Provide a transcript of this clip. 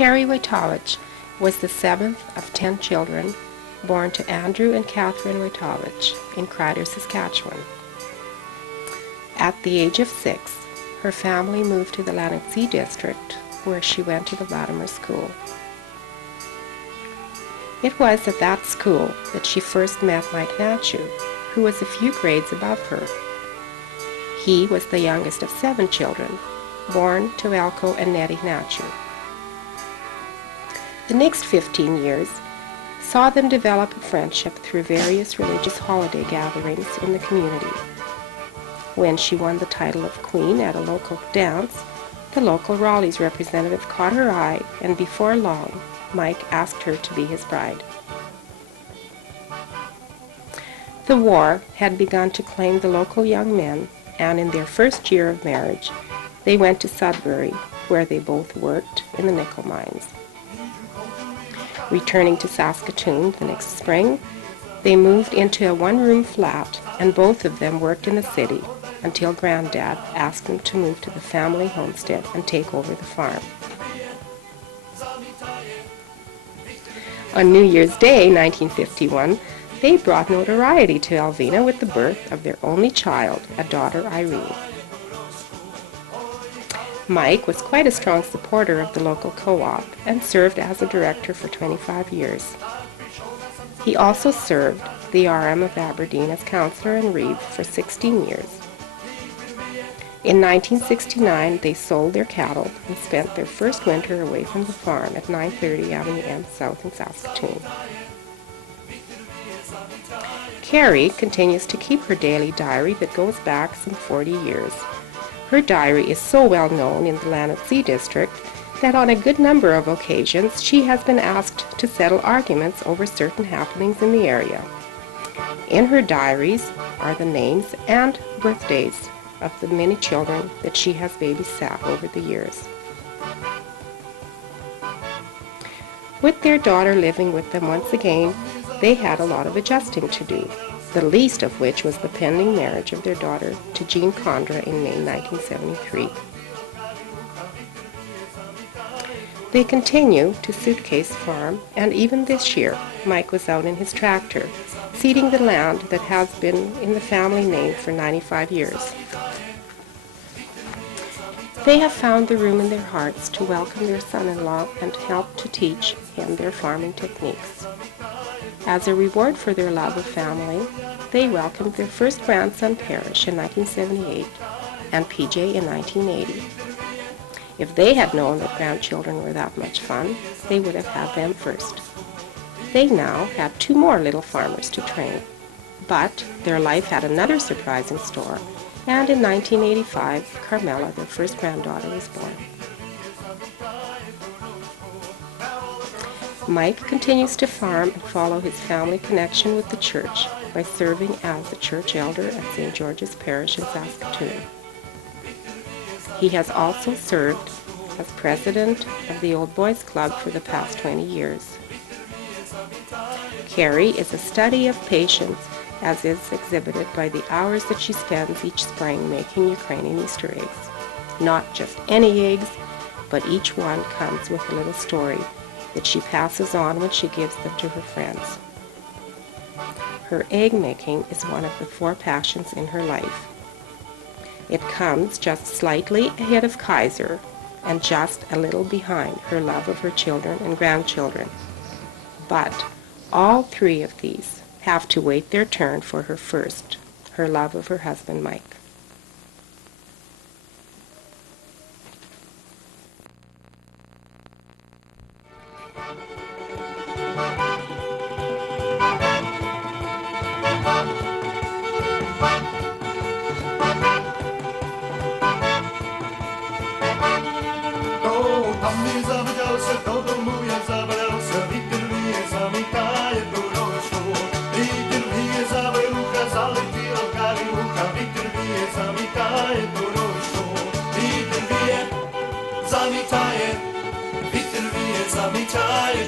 Carrie Wojtowicz was the seventh of 10 children born to Andrew and Catherine Wojtowicz in Kreider, Saskatchewan. At the age of 6, her family moved to the Lanarkshire district, where she went to the Vladimir School. It was at that school that she first met Mike Nachu, who was a few grades above her. He was the youngest of 7 children, born to Elko and Nettie Nachu. The next 15 years saw them develop a friendship through various religious holiday gatherings in the community. When she won the title of Queen at a local dance, the local Raleigh's representative caught her eye, and before long, Mike asked her to be his bride. The war had begun to claim the local young men, and in their first year of marriage, they went to Sudbury, where they both worked in the nickel mines. Returning to Saskatoon the next spring, they moved into a one-room flat, and both of them worked in the city until Granddad asked them to move to the family homestead and take over the farm. On New Year's Day, 1951, they brought notoriety to Alvena with the birth of their only child, a daughter, Irene. Mike was quite a strong supporter of the local co-op and served as a director for 25 years. He also served the RM of Aberdeen as councillor in Reeve for 16 years. In 1969, they sold their cattle and spent their first winter away from the farm at 930 Avenue M South in Saskatoon. Carrie continues to keep her daily diary that goes back some 40 years. Her diary is so well known in the Lanarkshire district that on a good number of occasions she has been asked to settle arguments over certain happenings in the area. In her diaries are the names and birthdays of the many children that she has babysat over the years. With their daughter living with them once again, they had a lot of adjusting to do, the least of which was the pending marriage of their daughter to Jean Condra in May 1973. They continue to suitcase farm, and even this year, Mike was out in his tractor, seeding the land that has been in the family name for 95 years. They have found the room in their hearts to welcome their son-in-law and help to teach him their farming techniques. As a reward for their love of family, they welcomed their first grandson, Parrish, in 1978 and PJ in 1980. If they had known that grandchildren were that much fun, they would have had them first. They now have 2 more little farmers to train, but their life had another surprise in store, and in 1985, Carmela, their first granddaughter, was born. Mike continues to farm and follow his family connection with the church by serving as the church elder at St. George's Parish in Saskatoon. He has also served as president of the Old Boys Club for the past 20 years. Carrie is a study of patience, as is exhibited by the hours that she spends each spring making Ukrainian Easter eggs. Not just any eggs, but each one comes with a little story that she passes on when she gives them to her friends. Her egg making is one of the 4 passions in her life. It comes just slightly ahead of Kaiser and just a little behind her love of her children and grandchildren. But all 3 of these have to wait their turn for her first, her love of her husband, Mike. Zamitaje, Viktor Vije, zamitaje,